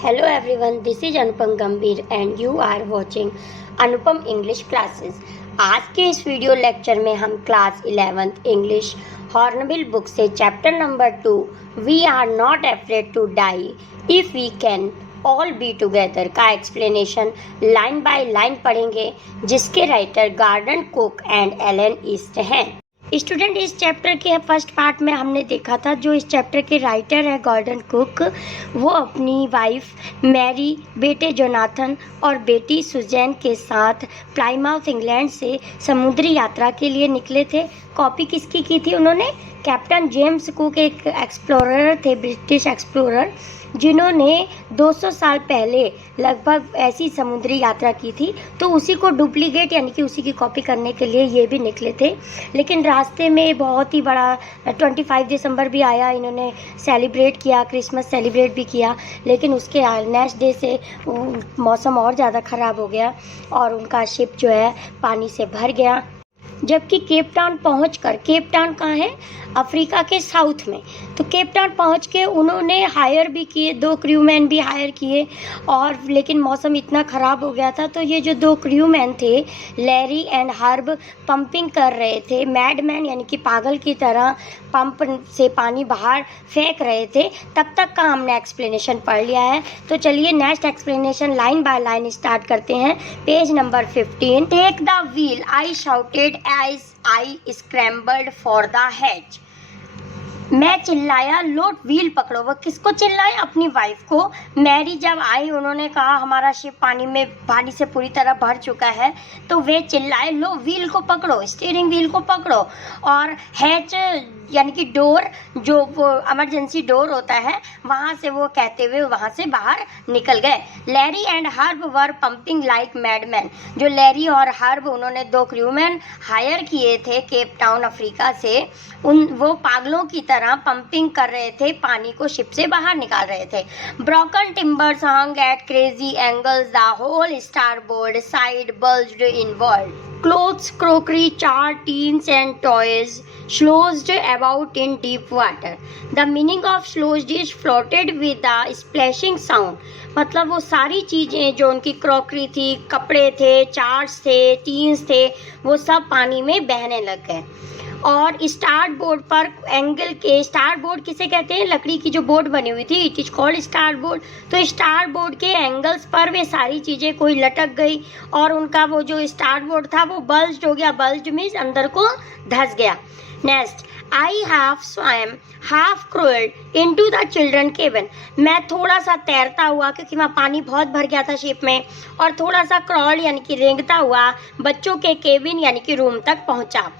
Hello everyone, this is Anupam Gambhir and you are watching Anupam English classes. आज के इस video lecture में हम class 11th English Hornbill book से chapter number 2 we are not afraid to die if we can all be together का explanation line by line पढ़ेंगे, जिसके writer Gordon Cook and Alan East हैं। Student, इस chapter के first part में हमने देखा था जो इस चैप्टर के राइटर है गॉर्डन कुक, वो अपनी वाइफ मैरी, बेटे जोनाथन और बेटी सुजैन के साथ प्लाईमाउथ इंग्लैंड से समुद्री यात्रा के लिए निकले थे। कॉपी किसकी की थी उन्होंने? कैप्टन जेम्स कुक एक एक्सप्लोरर थे, ब्रिटिश एक्सप्लोरर, जिन्होंने 200 साल पहले लगभग ऐसी समुद्री यात्रा की थी। तो उसी को डुप्लीकेट यानी कि उसी की कॉपी करने के लिए ये भी निकले थे। लेकिन रास्ते में बहुत ही बड़ा 25 दिसंबर भी आया, इन्होंने सेलिब्रेट किया, क्रिसमस सेलिब्रेट भी किया। लेकिन उसके नेक्स्ट डे से मौसम और ज़्यादा ख़राब हो गया और उनका शिप जो है पानी से भर गया। जबकि केप टाउन पहुँचकर, केप टाउन कहाँ है? अफ्रीका के साउथ में। तो केप टाउन पहुँच के उन्होंने हायर भी किए, 2 क्रूमैन भी हायर किए, और लेकिन मौसम इतना ख़राब हो गया था तो ये जो 2 क्रूमैन थे लैरी एंड हर्ब पंपिंग कर रहे थे, मैडमैन यानी कि पागल की तरह पंप से पानी बाहर फेंक रहे थे। तब तक का हमने एक्सप्लेनेशन पढ़ लिया है। तो चलिए next explanation line by line start करते हैं। Page number 15। Take the wheel I shouted as I scrambled for the hatch. मैं चिल्लाया, लो व्हील पकड़ो। वो किसको चिल्लाए? अपनी वाइफ को। मैरी जब आई उन्होंने कहा हमारा शिप पानी से पूरी तरह भर चुका है, तो वे चिल्लाए लो व्हील को पकड़ो, स्टीयरिंग व्हील को पकड़ो। और हैच यानी कि डोर, जो वो इमरजेंसी डोर होता है, वहाँ से वो कहते हुए वहाँ से बाहर निकल गए। Larry and Herb were pumping like madman. जो लैरी और हर्ब, उन्होंने 2 क्रूमैन हायर किए थे केप टाउन अफ्रीका से, वो पागलों की तरह पंपिंग कर रहे थे, पानी को शिप से बाहर निकाल रहे थे। Broken timbers hung at crazy angles, the whole starboard side bulged inward. Clothes, crockery, char, tins and toys sloshing about in deep water. The meaning of sloshed is floated with a splashing sound. मतलब वो सारी चीज़ें जो उनकी crockery थी, कपड़े थे, charts थे, टीन्स थे, वो सब पानी में बहने लग गए। और स्टार्ट बोर्ड पर एंगल के, स्टार्ट बोर्ड किसे कहते हैं? लकड़ी की जो बोर्ड बनी हुई थी, it is called start board. तो स्टार्ट बोर्ड के एंगल्स पर वे सारी चीज़ें कोई लटक गई और उनका वो जो स्टार्ट बोर्ड था वो बल्ज्ड हो गया। बल्ज्ड मीन्स अंदर को धंस गया। Next, I half swam half crawled into the children cabin. मैं थोड़ा सा तैरता हुआ, क्योंकि वहाँ पानी बहुत भर गया था शिप में, और थोड़ा सा क्रॉल यानी कि रेंगता हुआ बच्चों के केबिन यानी कि रूम तक पहुँचा।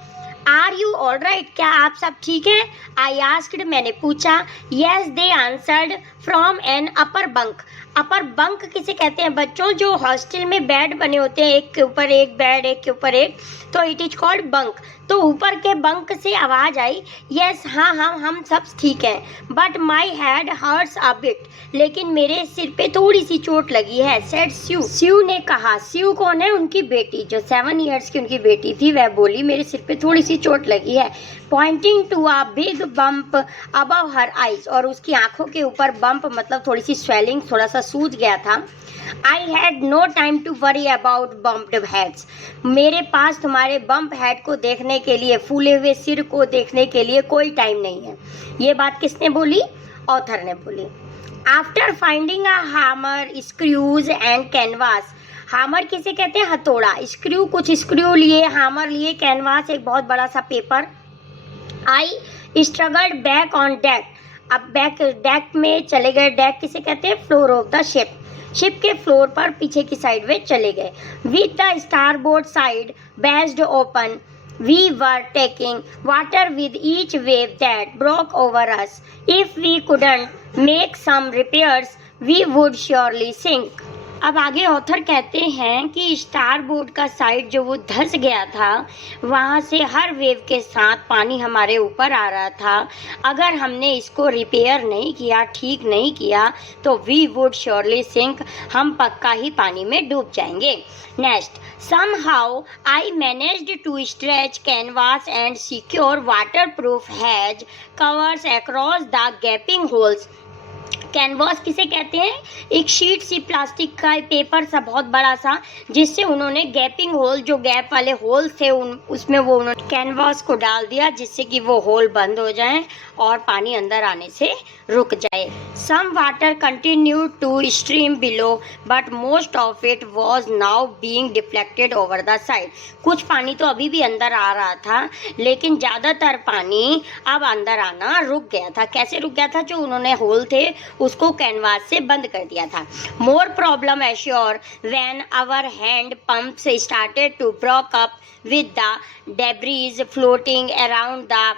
Are you all right? क्या आप सब ठीक हैं? आई आस्क्ड, मैंने पूछा। Yes they answered, from an upper bunk. Upper bunk किसे कहते हैं बच्चों? जो हॉस्टल में बेड बने होते हैं, एक के ऊपर एक बेड, एक के ऊपर एक, तो इट इज कॉल्ड बंक। तो ऊपर के बंक से आवाज आई, यस हाँ हम सब ठीक हैं, but my head hurts a bit. लेकिन मेरे सिर पे थोड़ी सी चोट लगी है, सेड स्यू। स्यू ने कहा। स्यू कौन है? उनकी बेटी, जो 7 ईयर्स की उनकी बेटी थी, वह बोली मेरे सिर पे थोड़ी सी चोट लगी है। Pointing to a big bump above her eyes. और उसकी आंखों के ऊपर बम्प मतलब थोड़ी सी स्वेलिंग, थोड़ा सा सूज गया था। I had no time to worry about bumped heads. मेरे पास तुम्हारे बम्प हेड को देखने के लिए, फूले हुए सिर को देखने के लिए कोई टाइम नहीं है। ये बात किसने बोली? ऑथर ने बोली। After finding a hammer, screws and canvas. Hammer किसे कहते हैं? हथौड़ा। स्क्रू, कुछ स्क्रू लिए, हैमर लिए, कैनवास एक बहुत बड़ा सा paper. I struggled back on deck. अब बैक डेक में चले गए। डेक किसे कहते हैं? Floor of the ship. Ship के फ्लोर पर पीछे की साइड में चले गए। With the starboard side bashed open, we were taking water with each wave that broke over us. If we couldn't make some repairs we would surely sink. अब आगे author कहते हैं कि स्टार बोर्ड का side जो वो धंस गया था, वहाँ से हर वेव के साथ पानी हमारे ऊपर आ रहा था। अगर हमने इसको रिपेयर नहीं किया, ठीक नहीं किया, तो वी वुड श्योरली सिंक, हम पक्का ही पानी में डूब जाएंगे। Next, somehow I managed to stretch canvas and secure waterproof hedge covers across the gaping holes canvas किसे कहते हैं? एक शीट सी प्लास्टिक का पेपर सा बहुत बड़ा सा, जिससे उन्होंने गैपिंग होल, जो गैप वाले होल थे उसमें वो उन्होंने कैनवास को डाल दिया, जिससे कि वो होल बंद हो जाएं और पानी अंदर आने से रुक जाए। Some water continued to stream below but most of it was now being deflected over the side. कुछ पानी तो अभी भी अंदर आ रहा था, लेकिन ज़्यादातर पानी अब अंदर आना रुक गया था। कैसे रुक गया था? जो उन्होंने होल थे उसको कैनवास से बंद कर दिया था। More problem assure when our hand pumps started to break up with the debris floating around the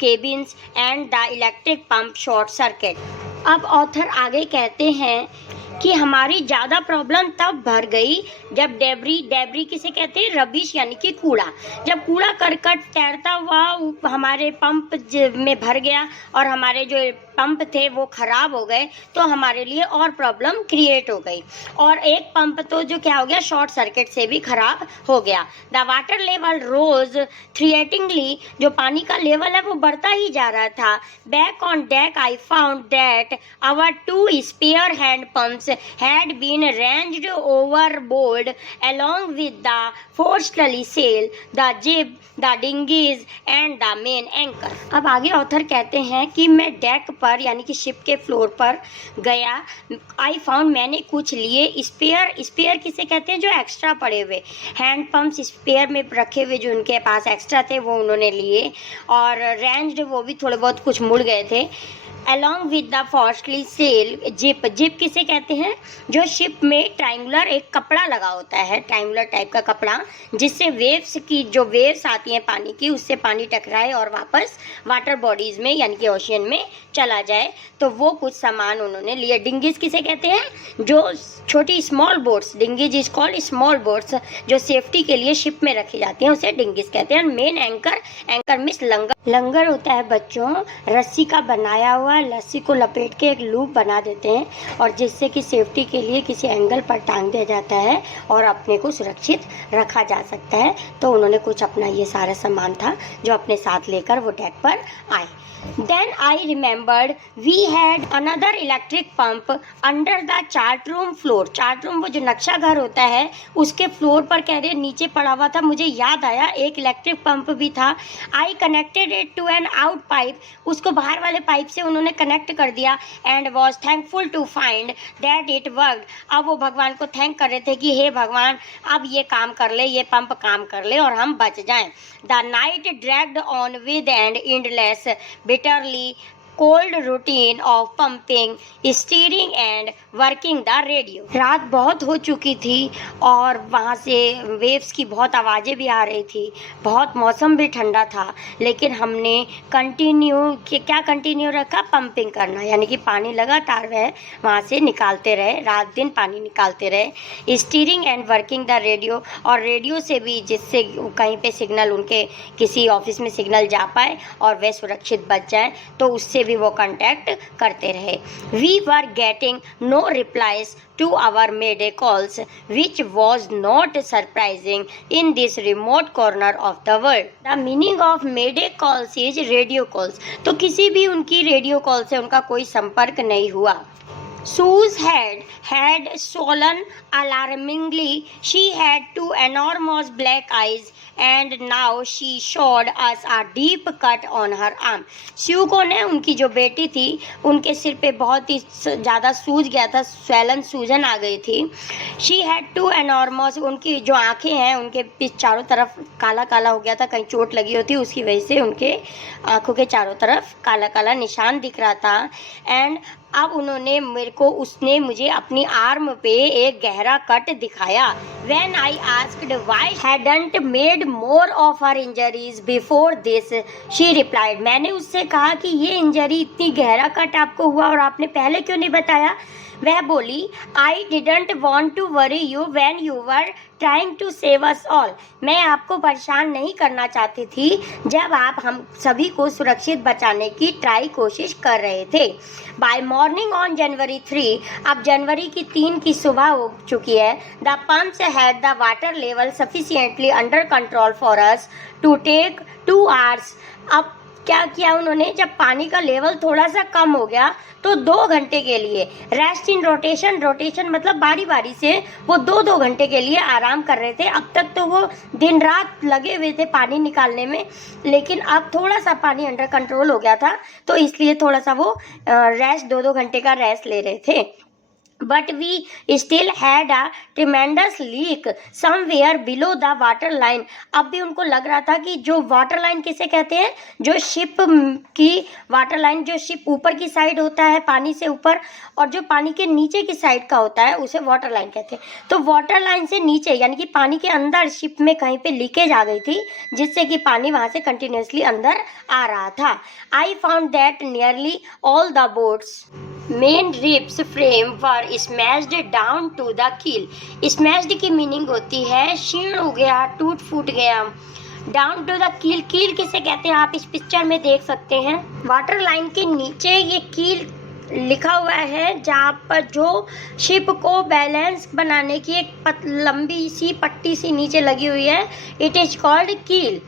cabins and the electric pump short circuit. अब ऑथर आगे कहते हैं कि हमारी ज़्यादा प्रॉब्लम तब भर गई जब डेब्री किसे कहते हैं? रबिश, यानी कि कूड़ा। जब कूड़ा करकट तैरता हुआ हमारे पंप में भर गया और हमारे जो पंप थे वो ख़राब हो गए, तो हमारे लिए और प्रॉब्लम क्रिएट हो गई। और एक पंप तो जो क्या हो गया, शॉर्ट सर्किट से भी ख़राब हो गया। द वाटर लेवल रोज थ्रिएटिंगली, जो पानी का लेवल है वो बढ़ता ही जा रहा था। Back on deck I found that our 2 spare hand pumps had been ranged overboard along with the forestally sail, the jib, the dinghies and the main anchor। अब आगे ऑथर कहते हैं कि मैं डेक पर, यानी कि शिप के फ्लोर पर गया। आई फाउंड, मैंने कुछ लिए स्पेयर किसे कहते हैं? जो एक्स्ट्रा पड़े हुए हैंड पंप्स स्पेयर में रखे हुए, जो उनके पास एक्स्ट्रा थे वो उन्होंने लिए, और रेंज्ड वो भी थोड़े बहुत कुछ मुड़ गए थे। Along with the forestay sail, jib किसे कहते हैं? जो शिप में ट्रायंगुलर एक कपड़ा लगा होता है, ट्रायंगुलर टाइप का कपड़ा, जिससे वेव्स की, जो वेव्स आती हैं पानी की, उससे पानी टकराए और वापस वाटर बॉडीज़ में, यानी कि ओशियन में चला जाए। तो वो कुछ सामान उन्होंने लिए। डिंगीज किसे कहते हैं? जो छोटी small boats, dinghies is called small boats, जो सेफ्टी के लिए शिप में रखी जाती हैं, उसे डिंगीज कहते हैं। मेन एंकर मिस लंगर होता है बच्चों, रस्सी का बनाया हुआ, रस्सी को लपेट के एक लूप बना देते हैं और जिससे कि सेफ्टी के लिए किसी एंगल पर टांग दिया जाता है और अपने को सुरक्षित रखा जा सकता है। तो उन्होंने कुछ अपना ये सारा सामान था जो अपने साथ लेकर वो डेक पर आए। Then I remembered we had another electric pump under the chart room floor। Chart room वो जो नक्शा घर होता है उसके फ्लोर पर कह रहे नीचे पड़ा हुआ था। मुझे याद आया एक इलेक्ट्रिक पंप भी था। I connected it to an out pipe, उसको बाहर वाले पाइप से उन्होंने कनेक्ट कर दिया। And was thankful to find that it worked। अब वो भगवान को थैंक कर रहे थे कि हे भगवान अब ये काम कर ले, ये पंप काम कर ले और हम बच जाएं। The night dragged on with an endless bitterly cold routine of pumping, steering and working the radio। रात बहुत हो चुकी थी और वहाँ से वेव्स की बहुत आवाज़ें भी आ रही थी, बहुत मौसम भी ठंडा था, लेकिन हमने कंटिन्यू रखा? पंपिंग करना, यानी कि पानी लगातार वहाँ से निकालते रहे, रात दिन पानी निकालते रहे। Steering and working the radio, और रेडियो से भी, जिससे कहीं पे सिग्नल, उनके किसी ऑफिस में सिग्नल जा पाए और वे सुरक्षित बच जाएं, तो उससे भी वो कांटेक्ट करते रहे। We were getting no replies to our mayday calls, which was not surprising in this remote corner of the world। The meaning of mayday calls is radio calls। तो किसी भी उनकी रेडियो कॉल से उनका कोई संपर्क नहीं हुआ। Sue's head had swollen alarmingly. She had 2 enormous black eyes and now she showed us a deep cut on her arm। Sue को ने, उनकी जो बेटी थी, उनके सिर पे बहुत ही ज़्यादा सूज गया था, सूजन आ गई थी। She had 2 enormous, उनकी जो आँखें हैं उनके पीछे चारों तरफ काला काला हो गया था, कहीं चोट लगी होती उसकी वजह से उनके आँखों के चारों तरफ काला काला निशान दिख रहा था। एंड अब उसने मुझे अपनी आर्म पे एक गहरा कट दिखाया। When I asked why hadn't made more of her injuries before this, she replied। मैंने उससे कहा कि ये इंजरी, इतनी गहरा कट आपको हुआ और आपने पहले क्यों नहीं बताया? वह बोली, I didn't want to worry you when you were trying to save us all। मैं आपको परेशान नहीं करना चाहती थी जब आप हम सभी को सुरक्षित बचाने की कोशिश कर रहे थे। By morning on January 3, अब जनवरी की 3 की सुबह हो चुकी है। The pumps had the water level sufficiently under control for us to take 2 hours। अब क्या किया उन्होंने, जब पानी का लेवल थोड़ा सा कम हो गया तो 2 घंटे के लिए रेस्ट इन रोटेशन, रोटेशन मतलब बारी बारी से वो 2-2 घंटे के लिए आराम कर रहे थे। अब तक तो वो दिन रात लगे हुए थे पानी निकालने में, लेकिन अब थोड़ा सा पानी अंडर कंट्रोल हो गया था तो इसलिए थोड़ा सा वो रेस्ट 2-2 घंटे का रेस्ट ले रहे थे। But we still had a tremendous leak somewhere below the water line। अब भी उनको लग रहा था कि जो वाटर लाइन किसे कहते हैं, जो शिप की वाटर लाइन, जो शिप ऊपर की साइड होता है पानी से ऊपर, और जो पानी के नीचे की साइड का होता है उसे वाटर लाइन कहते हैं। तो वाटर लाइन से नीचे यानी कि पानी के अंदर शिप में कहीं पे लीकेज आ गई थी, जिससे कि पानी वहां से कंटिन्यूसली अंदर आ रहा था। I found that nearly all the boat's main ribs frame were smashed down to the keel. Smashed की मीनिंग होती है क्षीण हो गया, टूट फूट गया। डाउन टू द कील, कील किसे कहते हैं आप इस पिक्चर में देख सकते हैं। वाटर लाइन के नीचे ये कील लिखा हुआ है, जहाँ पर जो शिप को बैलेंस बनाने की एक लंबी सी पट्टी सी नीचे लगी हुई है, इट इज कॉल्ड कील।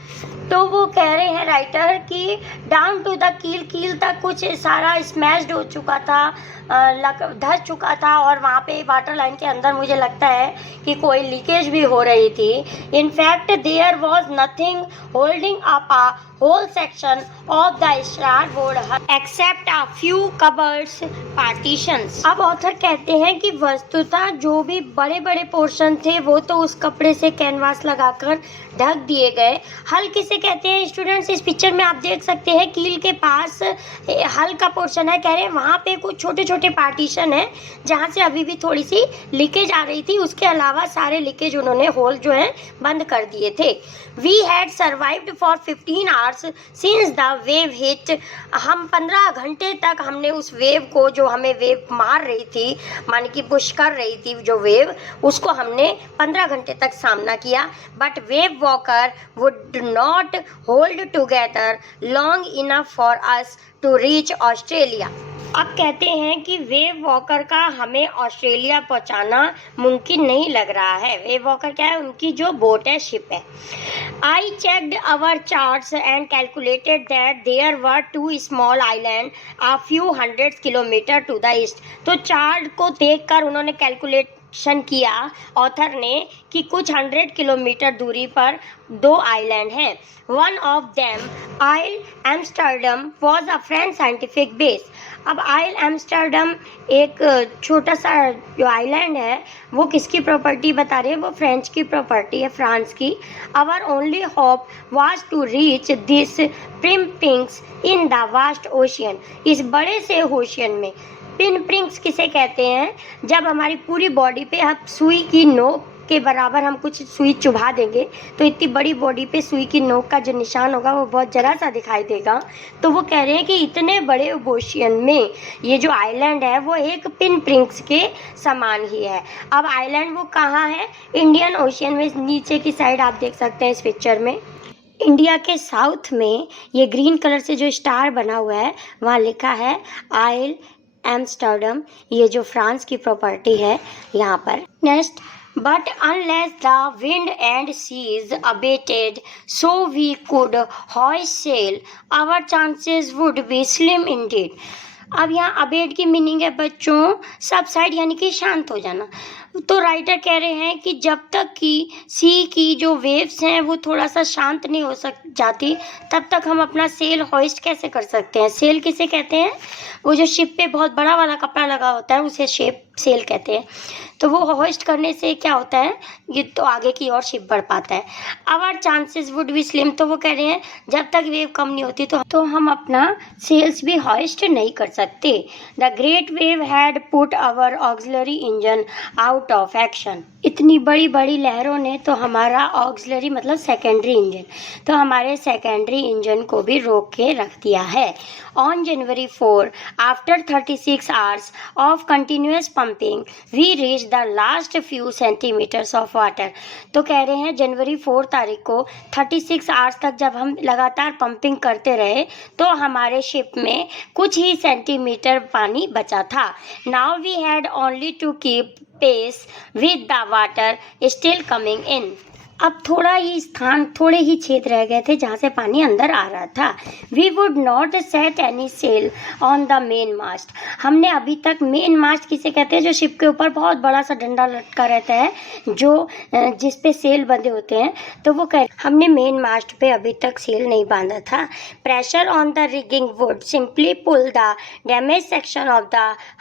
तो वो कह रहे हैं राइटर कि डाउन टू द कील, कील तक कुछ सारा स्मैश्ड हो चुका था, धस चुका था, और वहाँ पे वाटर लाइन के अंदर मुझे लगता है कि कोई लीकेज भी हो रही थी। In fact there was nothing holding up a whole section of the starboard hull except a few cupboards partitions। अब ऑथर कहते हैं कि वस्तुतः जो भी बड़े बड़े पोर्शन थे वो तो उस कपड़े से कैनवास लगाकर ढक दिए गए। हल किसे कहते हैं स्टूडेंट्स, इस पिक्चर में आप देख सकते हैं कील के पास हल का पोर्शन है, कह रहे हैं वहाँ पे कुछ छोटे छोटे पार्टीशन है जहाँ से अभी भी थोड़ी सी लीकेज आ रही थी। उसके अलावा सारे लीकेज उन्होंने होल जो है बंद कर दिए थे। We had survived for 15 hours since the wave hit. हम 15 घंटे तक हमने उस वेव को, जो हमें वेव मार रही थी, मान की पुश कर रही थी जो वेव, उसको हमने 15 घंटे तक सामना किया। But Wavewalker would not hold together long enough for us to reach Australia. अब कहते हैं कि वेव वॉकर का हमें ऑस्ट्रेलिया पहुंचाना मुमकिन नहीं लग रहा है। वेव वॉकर क्या है, उनकी जो बोट है, शिप है। I checked our charts and calculated that there were 2 small island a few hundred kilometre to the east. तो चार्ट को देखकर उन्होंने कैलकुलेशन किया ऑथर ने कि कुछ 100 किलोमीटर दूरी पर 2 आइलैंड हैं। One of them Ile Amsterdam was a French scientific base. अब आइल एम्स्टर्डम एक छोटा सा जो आइलैंड है वो किसकी प्रॉपर्टी बता रहे हैं, वो फ्रेंच की प्रॉपर्टी है, फ्रांस की। Our only hope was to reach this pinpricks in the vast ocean. इस बड़े से ओशियन में पिन प्रिंक्स किसे कहते हैं, जब हमारी पूरी बॉडी पे हम सुई की नोक के बराबर हम कुछ सुई चुभा देंगे तो इतनी बड़ी बॉडी पे सुई की नोक का जो निशान होगा वो बहुत जरा सा दिखाई देगा। तो वो कह रहे हैं कि इतने बड़े ओशियन में ये जो आइलैंड है वो एक पिन प्रिंक्स के समान ही है। अब आइलैंड वो कहाँ है, इंडियन ओशियन में, नीचे की साइड आप देख सकते हैं इस पिक्चर में। इंडिया के साउथ में ये ग्रीन कलर से जो स्टार बना हुआ है वहाँ लिखा है आइल एम्स्टर्डम, ये जो फ्रांस की प्रॉपर्टी है यहाँ पर। Next, but unless the wind and seas abated so we could hoist sail, our chances would be slim indeed। अब यहाँ अबेट की मीनिंग है बच्चों सबसाइड यानी कि शांत हो जाना। तो राइटर कह रहे हैं कि जब तक कि सी की जो वेव्स हैं वो थोड़ा सा शांत नहीं हो जाती तब तक हम अपना सेल होइस्ट कैसे कर सकते हैं। सेल किसे कहते हैं, वो जो शिप पे बहुत बड़ा वाला कपड़ा लगा होता है उसे सेल कहते हैं। तो वो होइस्ट करने से क्या होता है, ये तो आगे की ओर शिप बढ़ पाता है। Our chances would be slim, तो वो कह रहे हैं जब तक वेव कम नहीं होती तो हम अपना सेल्स भी होइस्ट नहीं कर सकते। The great wave had put our auxiliary engine out of action. इतनी बड़ी बड़ी लहरों ने तो हमारा ऑक्सिलरी मतलब सेकेंडरी इंजन, तो हमारे सेकेंडरी इंजन को भी रोक के रख दिया है। On January 4 after 36 hours of continuous pumping we reach the last few centimetres of water. तो कह रहे हैं जनवरी 4 तारीख को 36 आवर्स तक जब हम लगातार पंपिंग करते रहे तो हमारे शिप में कुछ ही सेंटीमीटर पानी बचा था। Now we had only to keep pace with the water still coming in. अब थोड़ा ही स्थान, थोड़े ही छेद रह गए थे जहाँ से पानी अंदर आ रहा था। We would not set any sail on the main mast. हमने अभी तक, मेन मास्ट किसे कहते हैं, जो शिप के ऊपर बहुत बड़ा सा डंडा लटका रहता है, जो जिस पे सेल बंधे होते हैं, तो वो हमने मेन मास्ट पे अभी तक सेल नहीं बांधा था। Pressure on the rigging would simply pull the damage section of the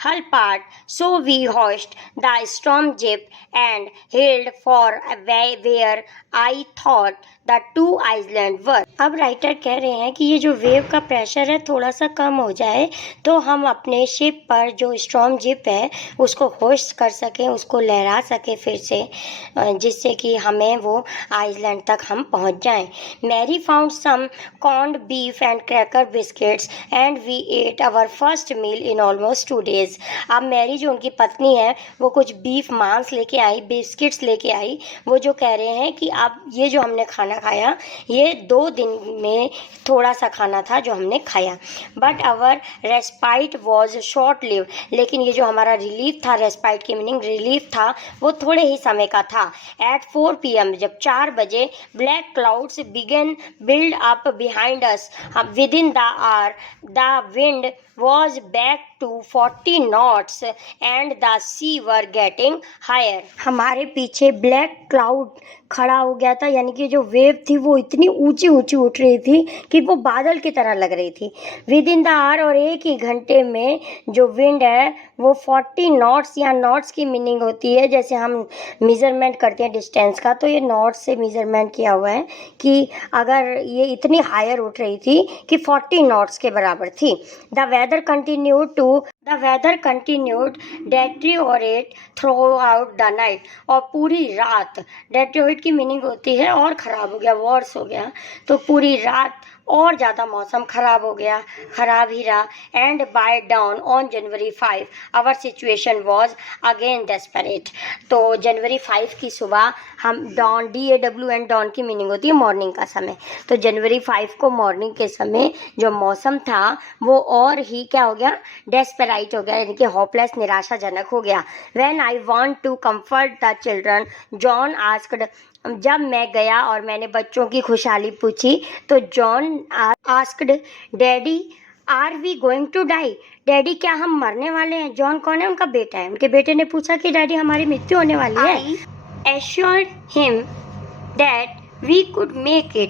hull apart, so we hoist the storm jib and held for where I thought the two island were। अब राइटर कह रहे हैं कि ये जो वेव का pressure है थोड़ा सा कम हो जाए तो हम अपने शिप पर जो स्टॉर्म जिप है उसको होस्ट कर सकें, उसको लहरा सकें फिर से, जिससे कि हमें वो आइसलैंड तक हम पहुंच जाएं। Mary found some corned beef and cracker biscuits and we ate our first meal in almost 2 days। अब मैरी, जो उनकी पत्नी है, वो कुछ बीफ मांस लेके आई, बिस्किट्स लेके आई। वो जो कह रहे हैं कि अब ये जो हमने खाना खाया, ये 2 दिन में थोड़ा सा खाना था जो हमने खाया। But our respite was short live. लेकिन ये जो हमारा रिलीफ था, रेस्पाइट की मीनिंग रिलीफ था, वो थोड़े ही समय का था। एट 4 PM, जब 4 बजे, black clouds began build up behind us. Within the hour the wind was back to 40 knots and the sea were getting higher। हमारे पीछे ब्लैक क्लाउड खड़ा हो गया था, यानी कि जो वेव थी वो इतनी ऊंची ऊंची उठ रही थी कि वो बादल की तरह लग रही थी। विद इन द आवर, और एक ही घंटे में जो विंड है वो 40 नॉट्स, या नॉट्स की मीनिंग होती है, जैसे हम मेज़रमेंट करते हैं डिस्टेंस का, तो ये नॉट्स से मेज़रमेंट किया हुआ है कि अगर ये इतनी हायर उठ रही थी कि 40 नॉट्स के बराबर थी। The weather continued deteriorate throughout the night. और पूरी रात, डेट्रियोरेट की मीनिंग होती है और ख़राब हो गया, वर्स हो गया, तो पूरी रात और ज़्यादा मौसम ख़राब हो गया, ख़राब ही रहा। And by dawn on January 5 our situation was again desperate. तो जनवरी 5 की सुबह हम डॉन, DAWN, डॉन की मीनिंग होती है मॉर्निंग का समय, तो जनवरी 5 को मॉर्निंग के समय जो मौसम था वो और ही क्या हो गया, डेस्पराइट हो गया, यानी कि होपलेस, निराशाजनक हो गया। When I want to comfort the children, John asked. जब मैं गया और मैंने बच्चों की खुशहाली पूछी तो John asked, daddy are we going to die. Daddy, क्या हम मरने वाले हैं? जॉन कौन है? उनका बेटा है। उनके बेटे ने पूछा कि डैडी, हमारी मृत्यु होने वाली है। I assured him that we could make it।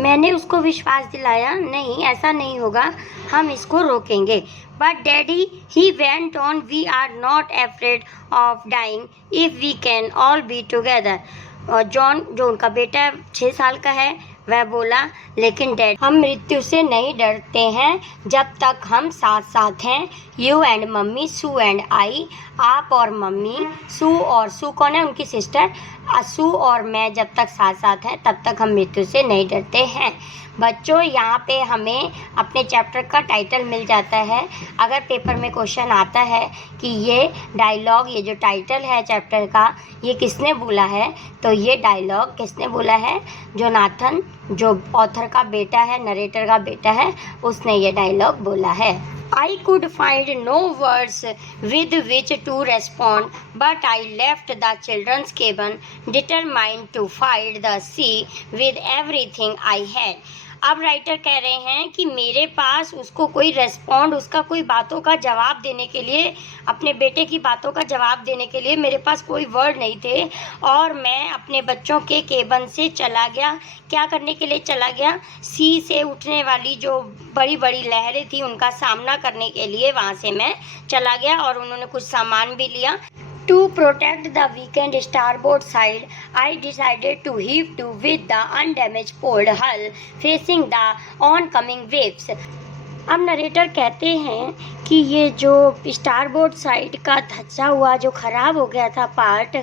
मैंने उसको विश्वास दिलाया, नहीं, ऐसा नहीं होगा, हम इसको रोकेंगे। But daddy, he went on, we are not afraid of dying if we can all be together. और जॉन, जो उनका बेटा 6 साल का है, वह बोला, लेकिन डैड, हम मृत्यु से नहीं डरते हैं जब तक हम साथ साथ हैं। You and mummy, Sue and I. आप और मम्मी, सू, और सू कौन है? उनकी सिस्टर। सू और मैं जब तक साथ साथ हैं तब तक हम मृत्यु से नहीं डरते हैं। बच्चों, यहाँ पे हमें अपने चैप्टर का टाइटल मिल जाता है। अगर पेपर में क्वेश्चन आता है कि ये डायलॉग, ये जो टाइटल है चैप्टर का, ये किसने बोला है, तो ये डायलॉग किसने बोला है? जोनाथन, जो ऑथर का बेटा है, नरेटर का बेटा है, उसने ये डायलॉग बोला है। I could find no words with which to respond, but I left the children's cabin determined to fight the sea with everything I had। अब राइटर कह रहे हैं कि मेरे पास उसको कोई रेस्पॉन्ड, उसका कोई बातों का जवाब देने के लिए, अपने बेटे की बातों का जवाब देने के लिए मेरे पास कोई वर्ड नहीं थे, और मैं अपने बच्चों के केबन से चला गया। क्या करने के लिए चला गया? सी से उठने वाली जो बड़ी बड़ी लहरें थी उनका सामना करने के लिए वहाँ से मैं चला गया, और उन्होंने कुछ सामान भी लिया। To protect the weakened starboard side, I decided to heave to with the undamaged port hull facing the oncoming waves। अब नरेटर कहते हैं कि ये जो स्टारबोर्ड साइड का धंसा हुआ, जो ख़राब हो गया था पार्ट,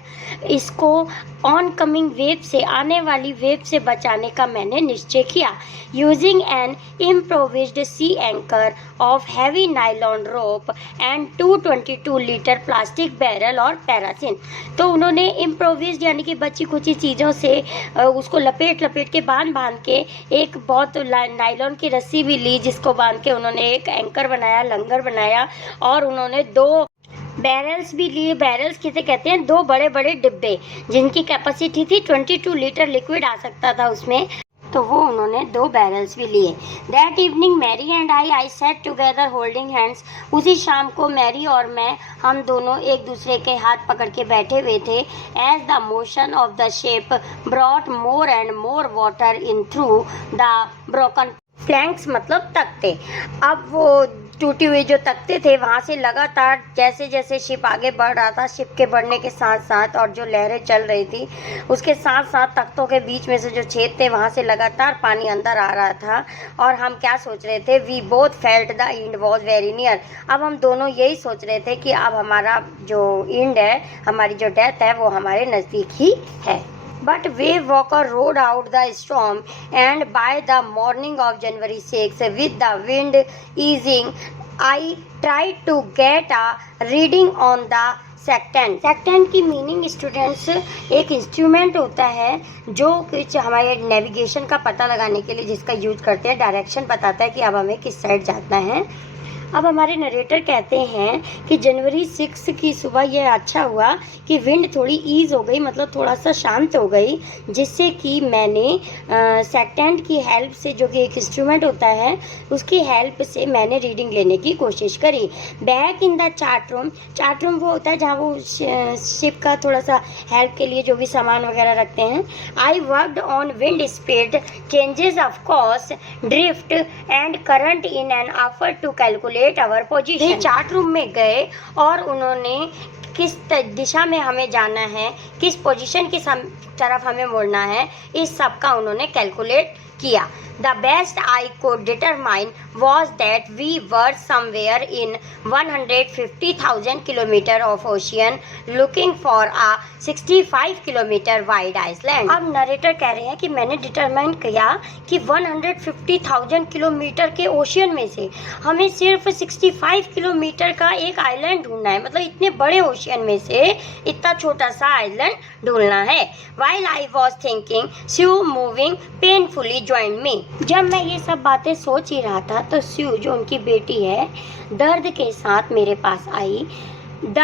इसको ऑन कमिंग वेव से, आने वाली वेव से बचाने का मैंने निश्चय किया। Using an improvised sea anchor of heavy nylon rope and 222 litre plastic barrel और पैरासिन। तो उन्होंने इम्प्रोविज्ड, यानी कि बची खुची चीज़ों से उसको लपेट लपेट के बांध के एक बहुत नाइलॉन की रस्सी भी ली, जिसको बांध के उन्होंने एक एंकर बनाया, लंगर बनाया, और उन्होंने 2 बैरल्स भी लिए। बैरल्स किसे कहते हैं? 2 बड़े बड़े डिब्बे जिनकी कैपेसिटी थी 22 लीटर लिक्विड आ सकता था उसमें, तो वो उन्होंने 2 बैरल्स भी लिए। That evening Mary and I sat together holding hands. उसी शाम को मैरी और मैं, हम दोनों एक दूसरे के हाथ पकड़ के बैठे हुए थे। As the motion of the ship brought more and more water in through the broken planks, मतलब तख्ते। अब वो टूटी हुई जो तख्ते थे वहाँ से लगातार जैसे जैसे शिप आगे बढ़ रहा था, शिप के बढ़ने के साथ साथ और जो लहरें चल रही थी उसके साथ साथ तख्तों के बीच में से जो छेद थे वहाँ से लगातार पानी अंदर आ रहा था। और हम क्या सोच रहे थे? We both felt the end was very near. अब हम दोनों यही सोच रहे थे कि अब हमारा जो एंड है, हमारी जो डेथ है, वो हमारे नज़दीक ही है। But Wave Walker rode out the storm, and by the morning of January 6, with the wind easing, I tried to get a reading on the सेक्टेंट। सेक्टेंट की मीनिंग स्टूडेंट्स एक इंस्ट्रूमेंट होता है जो कुछ हमारे नेविगेशन का पता लगाने के लिए जिसका यूज करते हैं, डायरेक्शन बताता है कि अब हमें किस साइड जाना है। अब हमारे नरेटर कहते हैं कि जनवरी 6 की सुबह यह अच्छा हुआ कि विंड थोड़ी ईज हो गई, मतलब थोड़ा सा शांत हो गई, जिससे कि मैंने सेक्टेंट की हेल्प से, जो कि एक इंस्ट्रूमेंट होता है, उसकी हेल्प से मैंने रीडिंग लेने की कोशिश करी। Back in the chart room वो होता है जहाँ वो शिप का थोड़ा सा हेल्प के लिए जो भी सामान वगैरह रखते हैं। I worked on wind speed, changes of course, drift and current in an effort to calculate our position. Chart room में गए और उन्होंने किस दिशा में हमें जाना है, किस पोजीशन की तरफ हमें मुड़ना है, इस सब का उन्होंने कैलकुलेट किया। The best I could determine was that we were somewhere in 150,000 kilometer of ocean looking for a 65 kilometer wide island। अब नरेटर कह रहे हैं कि मैंने डिटरमाइन किया कि 150,000 किलोमीटर के ओशियन में से हमें सिर्फ 65 किलोमीटर का एक आइलैंड ढूंढना है, मतलब इतने बड़े ओशियन में से इतना छोटा सा आइलैंड ढूंढना है। While I was thinking, Sue moving painfully joined me। जब मैं ये सब बातें सोच ही रहा था तो स्यू, जो उनकी बेटी है, दर्द के साथ मेरे पास आई। The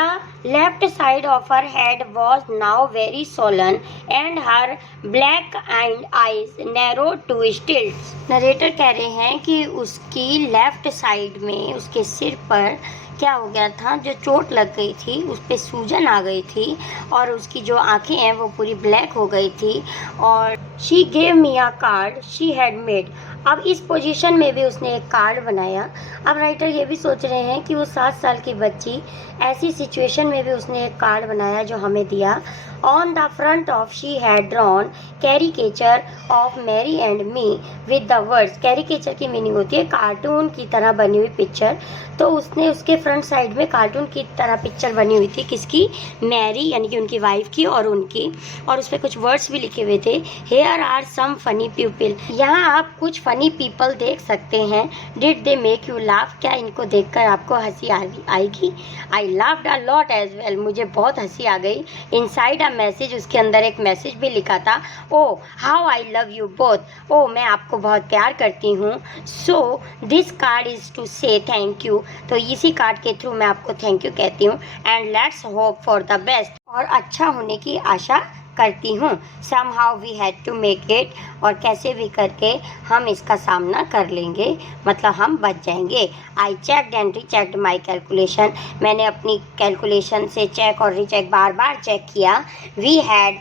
left side of her head was now very swollen and her black and eyes narrow to slits. Narrator कह रहे हैं कि उसकी लेफ्ट साइड में, उसके सिर पर क्या हो गया था, जो चोट लग गई थी, उस पर सूजन आ गई थी और उसकी जो आंखें हैं वो पूरी ब्लैक हो गई थी। और she gave me a card she had made. अब इस पोजीशन में भी उसने एक कार्ड बनाया। अब राइटर ये भी सोच रहे हैं कि वो 7 साल की बच्ची, ऐसी सिचुएशन में भी उसने एक कार्ड बनाया जो हमें दिया। On the front of she had drawn caricature of Mary and me with the words. Caricature की मीनिंग होती है कार्टून की तरह बनी हुई पिक्चर। तो उसने उसके फ्रंट साइड में कार्टून की तरह पिक्चर बनी हुई थी, किसकी? मैरी, यानी कि उनकी वाइफ की और उनकी। और उस पर कुछ वर्ड्स भी लिखे हुए थे, here are some funny people. यहाँ आप कुछ फनी पीपल देख सकते हैं। Did they make you laugh? क्या इनको देखकर आपको हंसी आएगी? I laughed a lot as well. मुझे बहुत हंसी आ गई। इनसाइड अ मैसेज, उसके अंदर एक मैसेज भी लिखा था, oh how I love you both. ओ, मैं आपको बहुत प्यार करती हूँ। So this card is to say thank you. तो इसी कार्ड के थ्रू मैं आपको थैंक यू कहती हूँ। And let's hope for the best. और अच्छा होने की आशा करती हूँ। somehow we had to make it। और कैसे भी करके हम इसका सामना कर लेंगे, मतलब हम बच जाएंगे। I checked and rechecked my calculation। मैंने अपनी कैलकुलेशन से चेक और रीचेक बार बार चेक किया। We had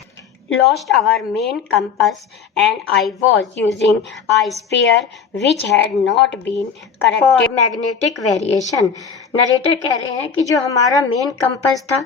lost our main compass and I was using a sphere which had not been corrected for magnetic variation। Narrator कह रहे हैं कि जो हमारा मेन कंपास था,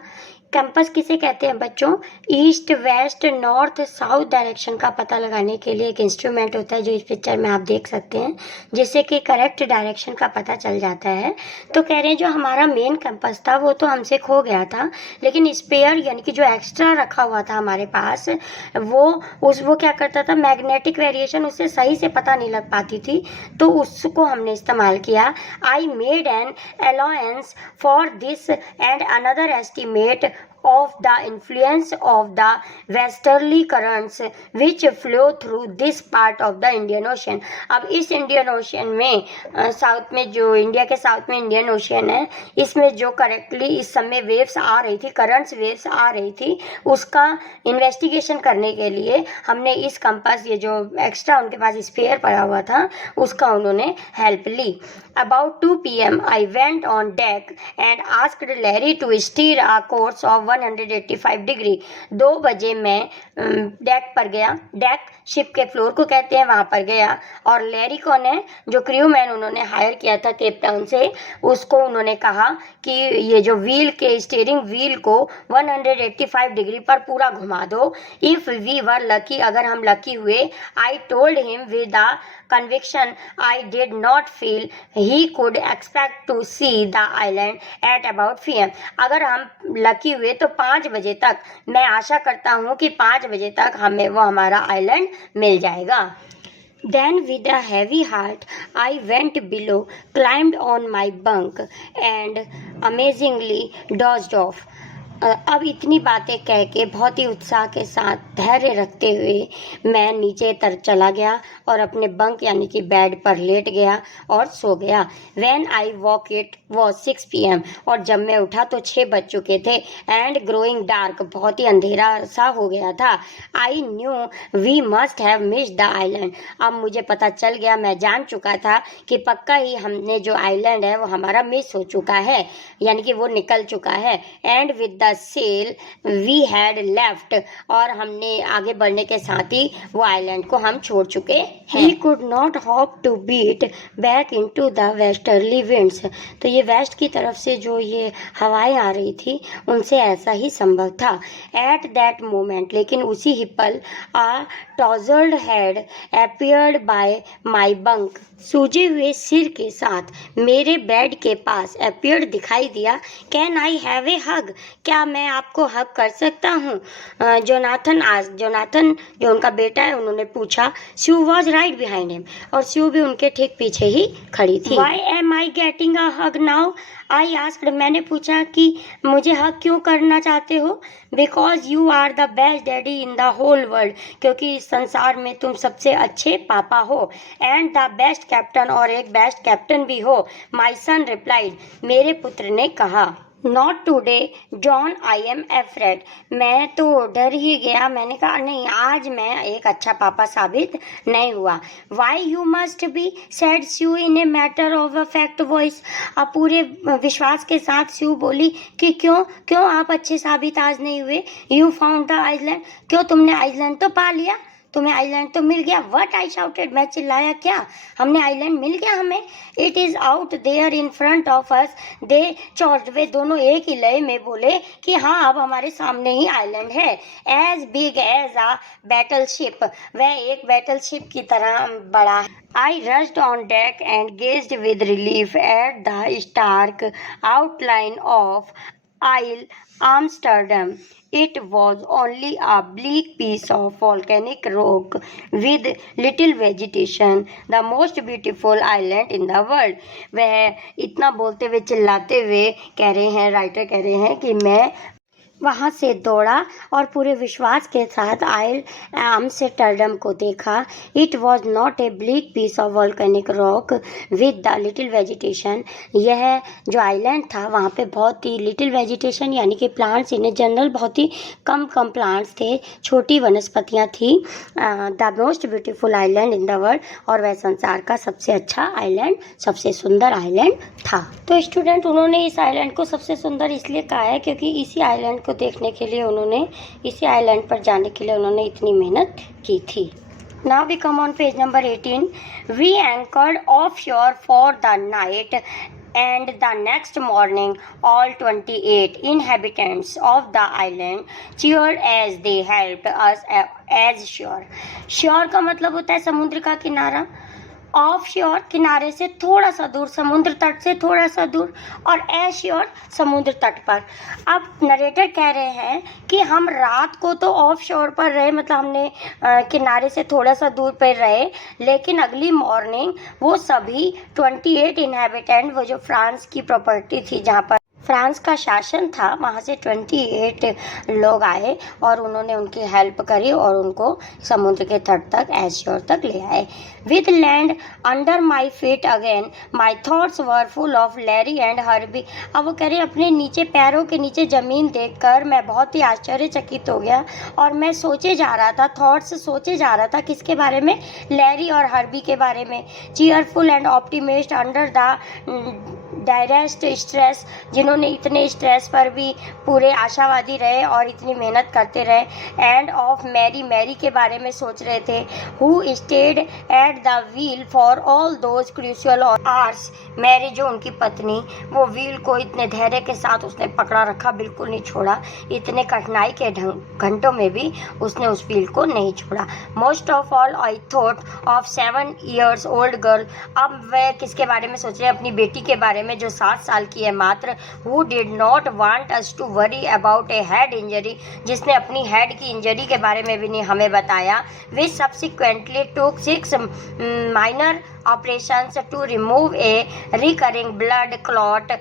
कंपास किसे कहते हैं बच्चों? East, west, north, south direction का पता लगाने के लिए एक इंस्ट्रूमेंट होता है जो इस पिक्चर में आप देख सकते हैं, जिससे कि करेक्ट डायरेक्शन का पता चल जाता है। तो कह रहे हैं जो हमारा मेन कंपास था वो तो हमसे खो गया था, लेकिन स्पेयर यानी कि जो एक्स्ट्रा रखा हुआ था हमारे पास, वो क्या करता था, मैग्नेटिक वेरिएशन उससे सही से पता नहीं लग पाती थी, तो उसको हमने इस्तेमाल किया। I made an allowance for this and another estimate of the influence of the westerly currents which flow through this part of the Indian Ocean। अब इस इंडियन ओशियन में साउथ में, जो इंडिया के साउथ में इंडियन ओशियन है, इसमें जो करेक्टली इस समय वेव्स आ रही थी, करंट्स वेव्स आ रही थी, उसका इन्वेस्टिगेशन करने के लिए हमने इस कंपास, ये जो एक्स्ट्रा उनके पास स्पेयर पड़ा हुआ था, उसका उन्होंने help Lee. About 2 p.m. I went on deck and asked Larry to steer a course of 185 degree. 2 बजे मैं डेक पर गया, डेक शिप के फ्लोर को कहते हैं, वहाँ पर गया, और लैरी को ने, जो क्रू मैन उन्होंने हायर किया था केप टाउन से, उसको उन्होंने कहा कि ये जो व्हील के स्टीयरिंग व्हील को 185 डिग्री पर पूरा घुमा दो। इफ़ वी वर लकी, अगर हम लकी हुए, I told him with a conviction I did not feel he could expect to see the island at about PM। अगर हम लकी हुए तो 5 बजे तक, मैं आशा करता हूँ कि 5 बजे तक हमें वो हमारा आइलैंड मिल जाएगा। Then with a heavy heart I went below, climbed on my bunk and amazingly dozed off। अब इतनी बातें कह के बहुत ही उत्साह के साथ धैर्य रखते हुए मैं नीचे तर चला गया और अपने बंक यानी कि बेड पर लेट गया और सो गया। When I woke it was 6 p.m. और जब मैं उठा तो 6 बज चुके थे। एंड ग्रोइंग डार्क, बहुत ही अंधेरा सा हो गया था। I knew we must have missed the island. अब मुझे पता चल गया, मैं जान चुका था कि पक्का ही हमने जो आइलैंड है वो हमारा मिस हो चुका है, यानी कि वो निकल चुका है। And with the sail we had left, और हमने आगे बढ़ने के साथ ही वो आइलैंड को हम छोड़ चुके हैं। We could not hope to beat back into the westerly winds. तो ये वेस्ट की तरफ से जो ये हवाएं आ रही थी, उनसे ऐसा ही संभव था। एट दैट मोमेंट, लेकिन उसी ही पल, a tousled head appeared by my bunk. सूजे हुए सिर के साथ मेरे बेड के पास अपीयर्ड दिखाई दिया। कैन आई हैव ए हग? क्या मैं आपको हग कर सकता हूँ? जोनाथन जो उनका बेटा है, उन्होंने पूछा। Sue was right behind him, और स्यू भी उनके ठीक पीछे ही खड़ी थी। Why am I getting a hug now? I asked, मैंने पूछा कि मुझे हग क्यों करना चाहते हो? Because you are the best daddy in the whole world, क्योंकि इस संसार में तुम सबसे अच्छे पापा हो। एंड द बेस्ट कैप्टन, और एक बेस्ट कैप्टन भी हो। माई सन रिप्लाइड, मेरे पुत्र ने कहा। Not today John, I am afraid. मैं तो डर ही गया, मैंने कहा नहीं, आज मैं एक अच्छा पापा साबित नहीं हुआ। Why you must be, said Sue in a matter of a fact voice. अब पूरे विश्वास के साथ स्यू बोली कि क्यों आप अच्छे साबित आज नहीं हुए? यू फाउंड द आइलैंड, क्यों तुमने आइलैंड तो पा लिया, तुम्हें आइलैंड तो मिल गया। व्हाट आई शाउटेड, मैं चिल्लाया, क्या हमने आइलैंड मिल गया हमें? It is out there in front of us, they charged. वे दोनों एक ही लय में बोले कि हाँ, अब हमारे सामने ही आइलैंड है। As big as a battleship, वह एक बैटल शिप की तरह बड़ा है। I rushed on deck and gazed with relief at the stark outline of Isle Amsterdam. It was only a bleak piece of volcanic rock with little vegetation, the most beautiful island in the world। वह इतना बोलते हुए चिल्लाते हुए कह रहे हैं, writer कह रहे हैं कि मैं वहाँ से दौड़ा और पूरे विश्वास के साथ आइल आम्स्टर्डम को देखा। It was not a bleak piece of volcanic rock with the little vegetation. यह जो आइलैंड था, वहाँ पे बहुत ही लिटिल वेजिटेशन यानी कि प्लांट्स, इन्हें जनरल बहुत ही कम प्लांट्स थे, छोटी वनस्पतियाँ थी। The most beautiful island in the world, और वह संसार का सबसे अच्छा आइलैंड, सबसे सुंदर आइलैंड था। तो स्टूडेंट, उन्होंने इस आइलैंड को सबसे सुंदर इसलिए कहा है क्योंकि इसी आइलैंड को देखने के लिए उन्होंने, इसी आइलैंड पर जाने के लिए उन्होंने इतनी मेहनत की थी। Now we come on page number 18. We anchored offshore for the night, and the next morning all 28 inhabitants of the island cheered as they helped us as shore। shore का मतलब होता है समुद्र का किनारा। ऑफ श्योर, किनारे से थोड़ा सा दूर, समुद्र तट से थोड़ा सा दूर, और एश्योर, समुद्र तट पर। अब नरेटर कह रहे हैं कि हम रात को तो ऑफ श्योर पर रहे, मतलब हमने किनारे से थोड़ा सा दूर पर रहे, लेकिन अगली मॉर्निंग वो सभी 28 इनहैबिटेंट, वो जो फ्रांस की प्रॉपर्टी थी जहाँ पर फ्रांस का शासन था, वहाँ से 28 लोग आए और उन्होंने उनकी हेल्प करी और उनको समुद्र के तट तक, एश्योर तक ले आए। With land under my feet again my thoughts were full of Larry and Herbie. अब वो कह रहे अपने नीचे, पैरों के नीचे ज़मीन देखकर मैं बहुत ही आश्चर्यचकित हो गया और मैं सोचे जा रहा था, थॉट्स सोचे जा रहा था किसके बारे में, लैरी और हर्बी के बारे में। Cheerful and optimist under the direst stress, जिन्होंने इतने स्ट्रेस पर भी पूरे आशावादी रहे और इतनी मेहनत करते रहे। एंड ऑफ मैरी, मैरी के बारे में सोच रहे थे। Who stayed at the wheel for all those crucial hours, Mary जो उनकी पत्नी, वो व्हील को इतने धैर्य के साथ उसने पकड़ा रखा, बिल्कुल नहीं छोड़ा। इतने कठिनाई के घंटों में भी उसने उस व्हील को नहीं छोड़ा। Most of all I thought of 7 years old girl. अब वह किसके बारे में सोच रहे हैं, अपनी बेटी के बारे में जो 7 साल की है मात्र। Who did not want us to worry about a head injury, जिसने अपनी हेड की इंजरी के बारे में भी नहीं हमें बताया। Which subsequently took 6 minor operations to remove a recurring blood clot.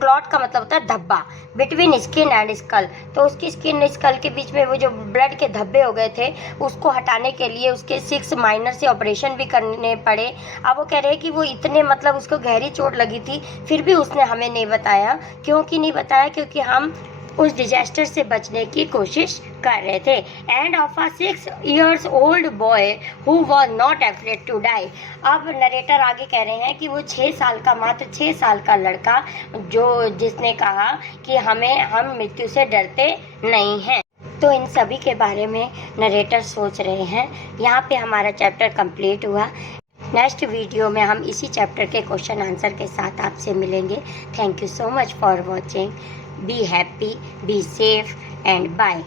Clot का मतलब होता है धब्बा, बिटवीन स्किन एंड स्कल। तो उसकी स्किन स्कल के बीच में वो जो ब्लड के धब्बे हो गए थे, उसको हटाने के लिए उसके 6 माइनर से ऑपरेशन भी करने पड़े। अब वो कह रहे हैं कि वो इतने, मतलब उसको गहरी चोट लगी थी, फिर भी उसने हमें नहीं बताया। क्योंकि नहीं बताया? क्योंकि हम उस डिजास्टर से बचने की कोशिश कर रहे थे। And of a 6 years old boy who was not afraid to die. अब नरेटर आगे कह रहे हैं कि वो 6 साल का, मात्र 6 साल का लड़का जिसने कहा कि हम मृत्यु से डरते नहीं हैं। तो इन सभी के बारे में नरेटर सोच रहे हैं। यहाँ पे हमारा चैप्टर कंप्लीट हुआ। नेक्स्ट वीडियो में हम इसी चैप्टर के क्वेश्चन आंसर के साथ आपसे मिलेंगे। Thank you so much for watching. Be happy, be safe and bye.